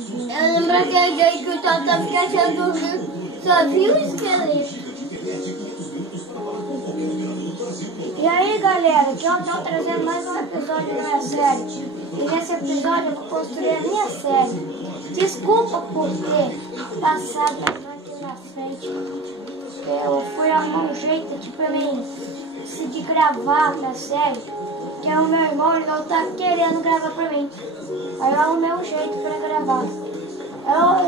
Eu lembro aquele dia que o Tata ficava dormindo, só viu o esqueleto. E aí, galera, aqui eu tô trazendo mais um episódio da minha série. E nesse episódio eu vou construir a minha série. Desculpa por ter passado aqui na frente. Eu fui arrumar um jeito de pra mim decidir gravar pra série. Que é o meu irmão, ele não tá querendo gravar pra mim. Aí eu arrumei um jeito pra gravar.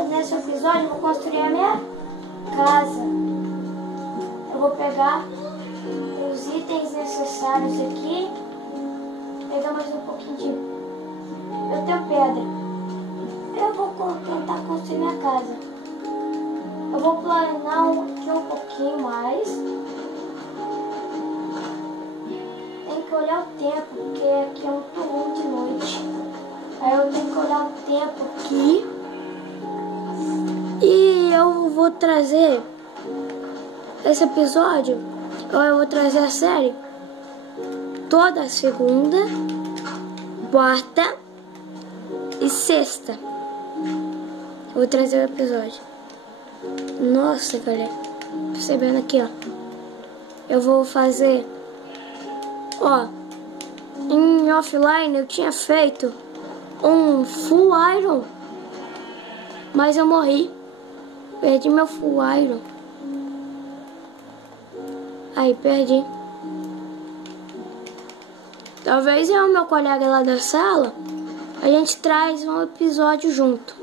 Nesse episódio eu vou construir a minha casa. Eu vou pegar os itens necessários aqui. Pegar mais um pouquinho de... Eu tenho pedra. Eu vou tentar construir minha casa. Eu vou planear aqui um pouquinho mais. Tem que olhar o tempo, porque aqui é um turno de noite. Aí eu tenho que olhar o tempo aqui. E eu vou trazer esse episódio, eu vou trazer a série toda segunda, quarta e sexta. Eu vou trazer o episódio. Nossa, galera, percebendo aqui, ó. Eu vou fazer, ó, em offline eu tinha feito um full iron, mas eu morri. Perdi meu full iron. Aí, perdi. Talvez eu e meu colega lá da sala, a gente traz um episódio junto.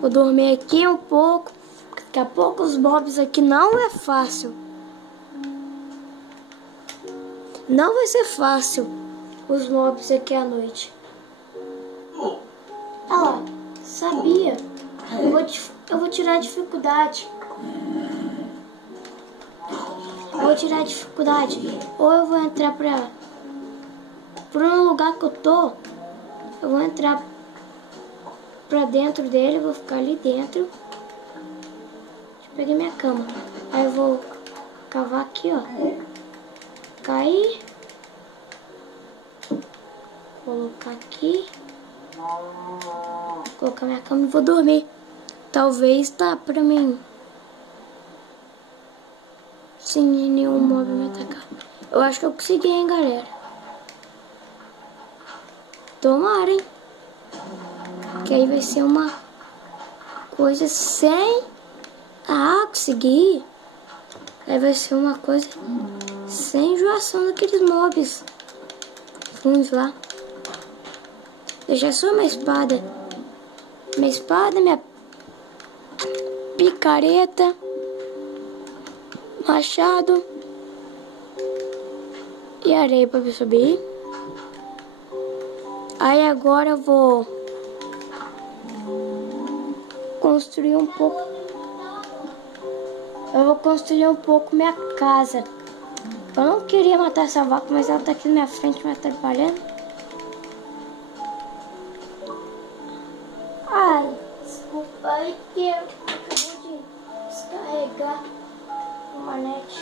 Vou dormir aqui um pouco. Daqui a pouco os mobs aqui não é fácil. Não vai ser fácil os mobs aqui à noite. Ah lá, sabia? Eu vou tirar a dificuldade. Eu vou tirar a dificuldade. Ou eu vou entrar por um lugar que eu tô. Eu vou entrar pra dentro dele. Eu vou ficar ali dentro. Deixa eu pegar minha cama. Aí eu vou cavar aqui, ó. Cair. Colocar aqui. Colocar minha cama e vou dormir. Talvez tá pra mim. Sem nenhum mob me atacar. Eu acho que eu consegui, hein, galera. Tomara, hein. Que aí vai ser uma coisa sem... Ah, consegui. Aí vai ser uma coisa sem enjoação daqueles mobs. Vamos lá. Deixar só minha espada. Minha espada, minha picareta, machado e areia para subir. Aí agora eu vou construir um pouco. Eu vou construir um pouco minha casa. Eu não queria matar essa vaca, mas ela tá aqui na minha frente me atrapalhando. Ai, desculpa aí que eu acabou de descarregar o manete.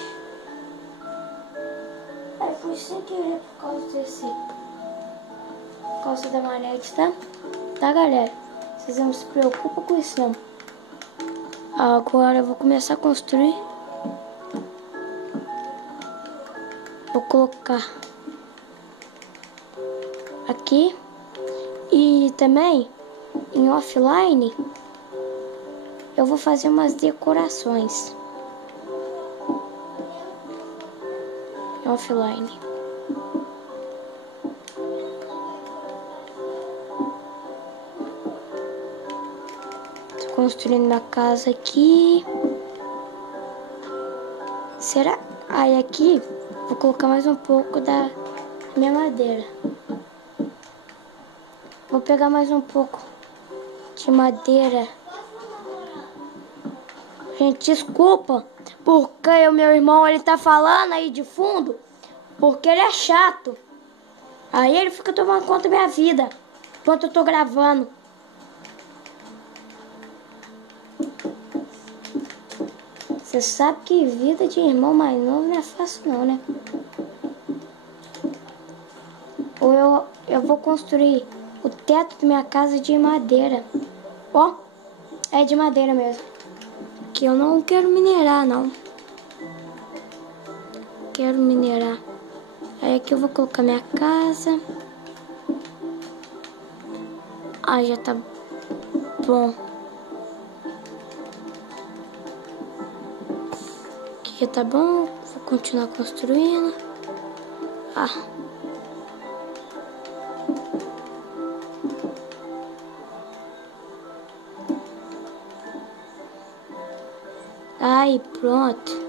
Aí foi sem querer por causa desse... Por causa da manete, tá? Tá, galera? Vocês não se preocupem com isso, não. Agora eu vou começar a construir. Vou colocar aqui. E também, em offline, eu vou fazer umas decorações. Em offline. Tô construindo minha casa aqui. Será? Aí aqui, vou colocar mais um pouco da minha madeira. Vou pegar mais um pouco de madeira. Gente, desculpa, porque o meu irmão, ele tá falando aí de fundo, porque ele é chato. Aí ele fica tomando conta da minha vida, enquanto eu tô gravando. Você sabe que vida de irmão mais novo não é fácil não, né? Ou eu vou construir O teto da minha casa é de madeira. Ó, é de madeira mesmo. Que eu não quero minerar, não. Quero minerar. Aí aqui eu vou colocar minha casa. Ah, já tá bom. Aqui já tá bom. Vou continuar construindo. Ah. Aí, pronto.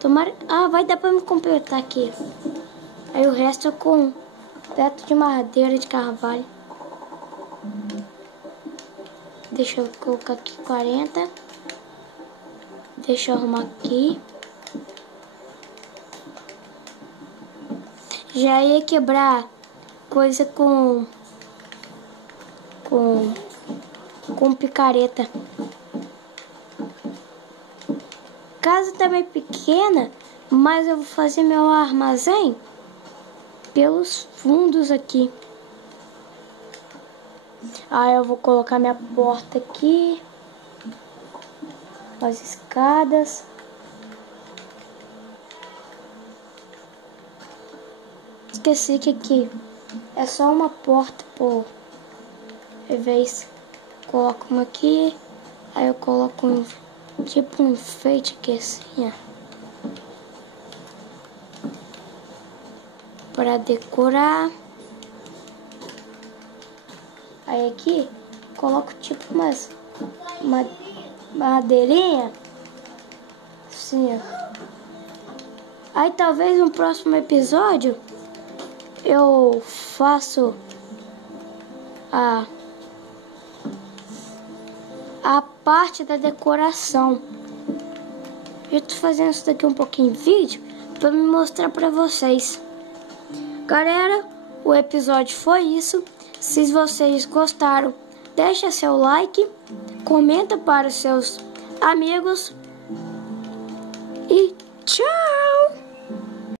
Tomara... Ah, vai dar pra me completar aqui. Aí o resto é com teto de madeira de carvalho. Deixa eu colocar aqui 40. Deixa eu arrumar aqui. Já ia quebrar coisa com picareta. Casa também pequena, mas eu vou fazer meu armazém pelos fundos aqui. Aí eu vou colocar minha porta aqui, as escadas. Esqueci que aqui é só uma porta por vez. Coloco uma aqui, aí eu coloco tipo um enfeite aqui assim, ó, para decorar. Aí aqui coloco tipo uma madeirinha assim, ó. Aí talvez no próximo episódio eu faço a parte da decoração. Eu tô fazendo isso daqui um pouquinho em vídeo para me mostrar para vocês. Galera, o episódio foi isso. Se vocês gostaram, deixa seu like, comenta para os seus amigos e tchau!